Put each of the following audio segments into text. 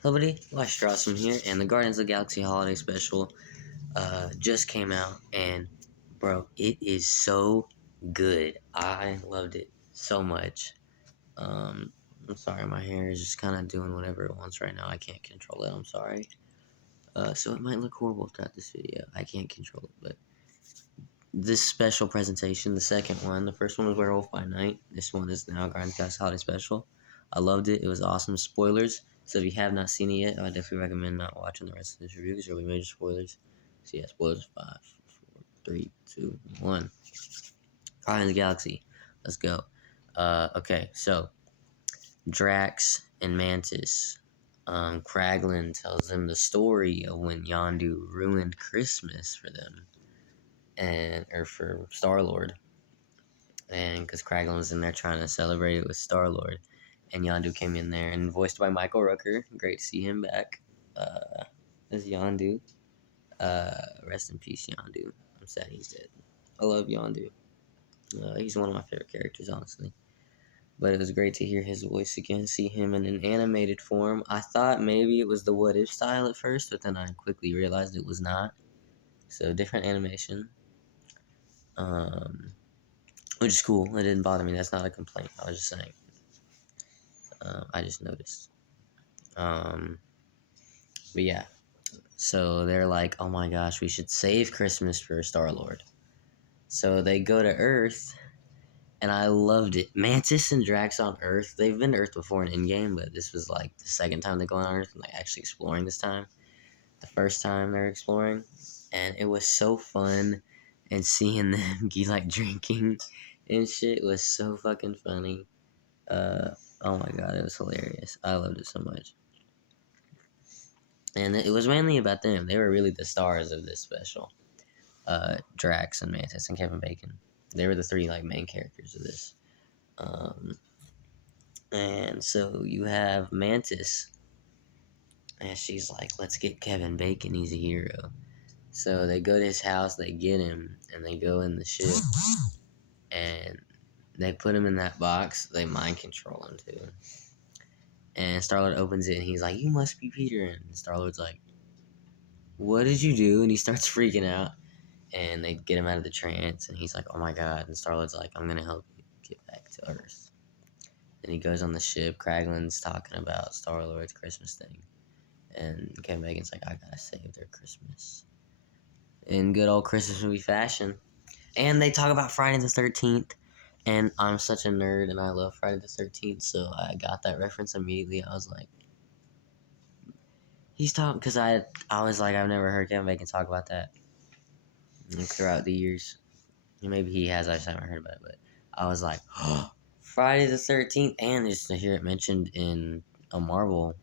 Hello, buddy. Watch Awesome here, and the Guardians of the Galaxy Holiday Special just came out, and bro, it is so good. I loved it so much. I'm sorry, my hair is just kind of doing whatever it wants right now. I can't control it. I'm sorry. So it might look horrible throughout this video. I can't control it, but this special presentation, the second one, the first one was Werewolf by Night. This one is now Guardians of the Galaxy Holiday Special. I loved it. It was awesome. Spoilers. So if you have not seen it yet, I would definitely recommend not watching the rest of this review because there will be major spoilers. So yeah, spoilers. 5, 4, 3, 2, 1. Guardians of the Galaxy. Let's go. Okay, so Drax and Mantis. Kraglin tells them the story of when Yondu ruined Christmas for them, or for Star-Lord. And because Kraglin was in there trying to celebrate it with Star-Lord. And Yondu came in there, and voiced by Michael Rooker. Great to see him back as Yondu. Rest in peace, Yondu. I'm sad he's dead. I love Yondu. He's one of my favorite characters, honestly. But it was great to hear his voice again, see him in an animated form. I thought maybe it was the What If style at first, but then I quickly realized it was not. So, different animation. Which is cool. It didn't bother me. That's not a complaint. I was just saying. I just noticed. But yeah. So they're like, oh my gosh, we should save Christmas for Star-Lord. So they go to Earth, and I loved it. Mantis and Drax on Earth. They've been to Earth before in Endgame, but this was like the second time they're going on Earth and like actually exploring this time. The first time they're exploring. And it was so fun. And seeing them be like drinking and shit was so fucking funny. Oh my god, it was hilarious. I loved it so much. And it was mainly about them. They were really the stars of this special. Drax and Mantis and Kevin Bacon. They were the three like main characters of this. And so you have Mantis, and she's like, "Let's get Kevin Bacon. He's a hero." So they go to his house, they get him, and they go in the ship, and they put him in that box. They mind control him too. And Star-Lord opens it, and he's like, "You must be Peter." And Star-Lord's like, "What did you do?" And he starts freaking out. And they get him out of the trance, and he's like, "Oh my god!" And Star-Lord's like, "I'm gonna help you get back to Earth." And he goes on the ship. Kraglin's talking about Star-Lord's Christmas thing, and Kevin Bacon's like, "I gotta save their Christmas." In good old Christmas movie fashion, and they talk about Friday the 13th. And I'm such a nerd, and I love Friday the 13th, so I got that reference immediately. I was like, he's talking, because I was like, I've never heard Kevin Bacon talk about that throughout the years. Maybe he has, I just haven't heard about it, but I was like, oh, Friday the 13th, and just to hear it mentioned in a Marvel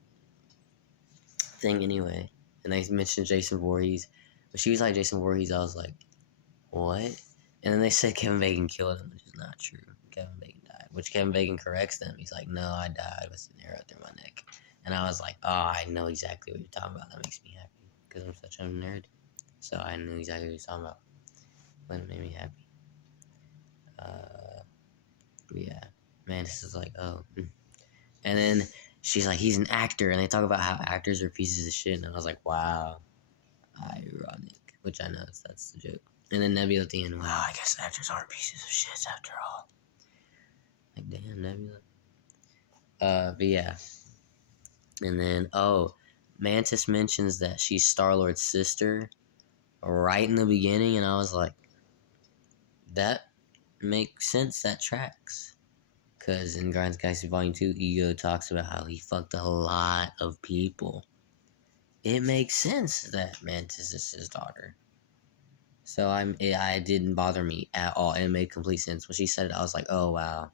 thing anyway. And they mentioned Jason Voorhees. But she was like, Jason Voorhees, I was like, what? And then they said Kevin Bacon killed him, which is not true. Kevin Bacon died, which Kevin Bacon corrects them. He's like, no, I died with an arrow through my neck. And I was like, oh, I know exactly what you're talking about. That makes me happy, because I'm such a nerd. So I knew exactly what you're talking about. But it made me happy. Yeah, Mantis is like, oh. And then she's like, he's an actor. And they talk about how actors are pieces of shit. And I was like, wow, ironic. Which I know that's the joke. And then Nebula at the end, wow, I guess actors aren't pieces of shit after all. Like, damn, Nebula. But yeah. And then, Mantis mentions that she's Star-Lord's sister right in the beginning. And I was like, that makes sense. That tracks. Because in Guardians of the Galaxy Volume 2, Ego talks about how he fucked a lot of people. It makes sense that Mantis is his daughter. So it didn't bother me at all. It made complete sense. When she said it, I was like, oh, wow.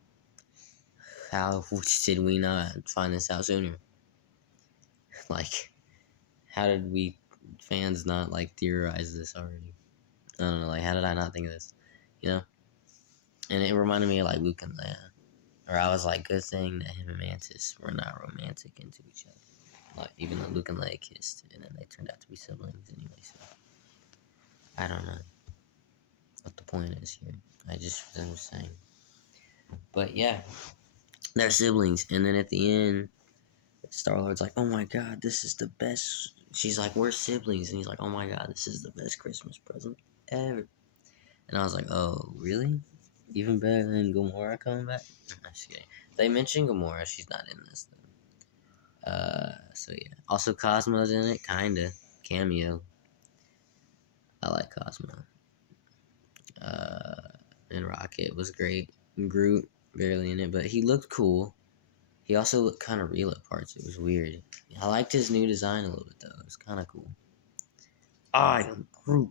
How did we not find this out sooner? Like, how did we fans not, like, theorize this already? I don't know, like, how did I not think of this? You know? And it reminded me of, like, Luke and Leia. Or I was like, good thing that him and Mantis were not romantic into each other. Like, even though Luke and Leia kissed, and then they turned out to be siblings anyway, so I don't know what the point is here. I'm just saying. But yeah, they're siblings, and then at the end, Star-Lord's like, oh my god, this is the best. She's like, we're siblings. And he's like, oh my god, this is the best Christmas present ever. And I was like, oh, really? Even better than Gamora coming back? I'm just kidding. They mentioned Gamora. She's not in this, though. So yeah. Also, Cosmo's in it, kinda. Cameo. I like Cosmo. And Rocket was great. Groot, barely in it, but he looked cool. He also looked kind of real at parts. It was weird. I liked his new design a little bit, though. It was kind of cool. I am Groot.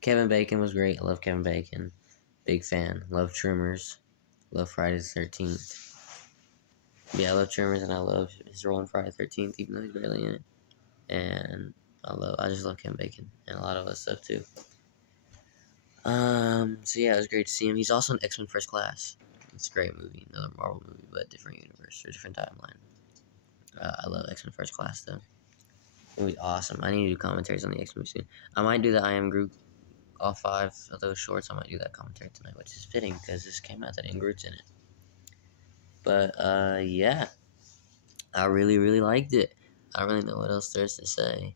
Kevin Bacon was great. I love Kevin Bacon. Big fan. Love Trimmers. Love Friday the 13th. Yeah, I love Trimmers, and I love his role in Friday the 13th, even though he's barely in it. And I just love Kevin Bacon and a lot of other stuff too. So yeah, it was great to see him. He's also in X-Men First Class. It's a great movie, another Marvel movie, but different universe or different timeline. I love X-Men First Class though. It was awesome. I need to do commentaries on the X-Men soon. I might do the I Am Groot, all 5 of those shorts. I might do that commentary tonight, which is fitting because this came out that Groot's in it. But yeah, I really, really liked it. I don't really know what else there's to say.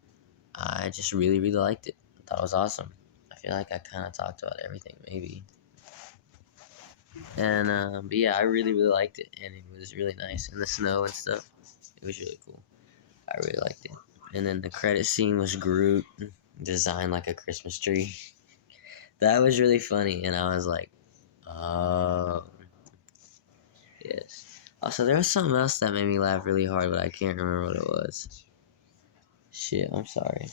I just really, really liked it. I thought it was awesome. I feel like I kind of talked about everything, maybe. And, but yeah, I really, really liked it. And it was really nice. And the snow and stuff, it was really cool. I really liked it. And then the credit scene was Groot designed like a Christmas tree. That was really funny. And I was like, oh, yes. Also, there was something else that made me laugh really hard, but I can't remember what it was. Shit, I'm sorry.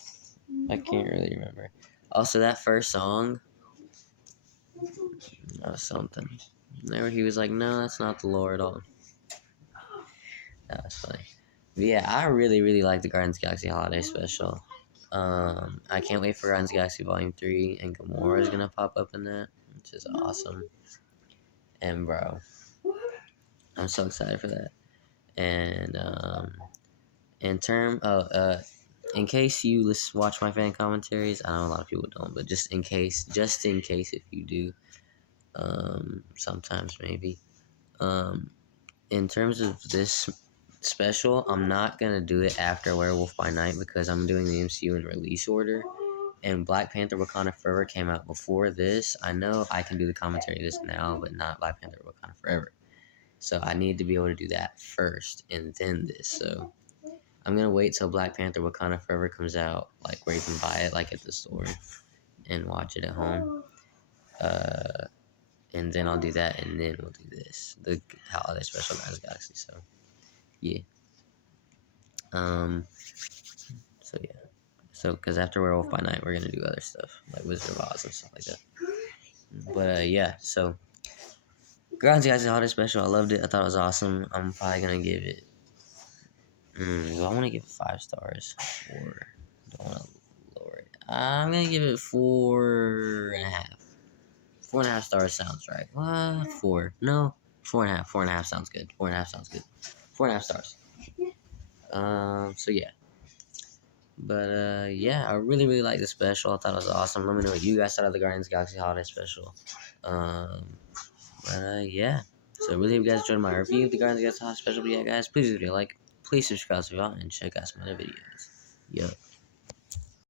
I can't really remember. Also, that first song, that was something. There he was like, no, that's not the Lord. All that was funny. But yeah, I really, really like the Guardians of the Galaxy Holiday Special. I can't wait for Guardians of the Galaxy Volume 3, and Gamora is gonna pop up in that, which is awesome. And bro, I'm so excited for that. And in case you watch my fan commentaries, I know a lot of people don't, but just in case if you do, sometimes maybe, in terms of this special, I'm not gonna do it after Werewolf by Night because I'm doing the MCU in release order, and Black Panther Wakanda Forever came out before this. I know I can do the commentary of this now, but not Black Panther Wakanda Forever. So I need to be able to do that first and then this. So I'm gonna wait till Black Panther Wakanda Forever comes out, like where you can buy it like at the store and watch it at home. And then I'll do that, and then we'll do this, the holiday special Guardians of the Galaxy. So yeah. So yeah. So because after Werewolf by Night, we're gonna do other stuff like Wizard of Oz and stuff like that. But yeah. So Guardians of the Galaxy Holiday Special, I loved it. I thought it was awesome. I'm probably gonna give it. Do I want to give it 5 stars, or do I want to lower it? I'm gonna give it 4.5. 4.5 stars sounds right. What? 4? No, 4.5. 4.5 sounds good. 4.5 sounds good. 4.5 stars. So yeah. But yeah, I really, really liked the special. I thought it was awesome. Let me know what you guys thought of the Guardians of the Galaxy Holiday Special. Yeah. So really, if you guys enjoyed my review of the Guardians of the Galaxy Holiday Special, but yeah, guys, please do a like, please subscribe if you want, and check out some other videos. Yo.